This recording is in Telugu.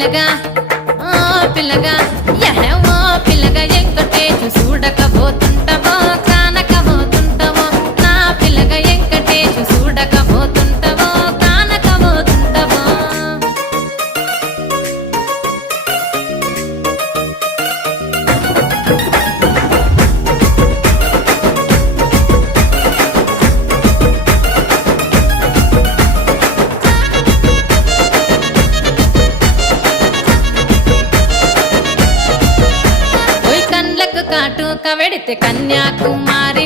పిల్లగా ఓ పిల్లగా యహో పిల్లగా వెంకటేశు చూడకపోతుంటవో కానకపోతుంటవో నా పిల్లగా వెంకటేశు చూడకపోతుంటవో కానకపోతుంటవో ఓయ్ కండ్లకు కాటుక వెడితే కన్యాకుమారి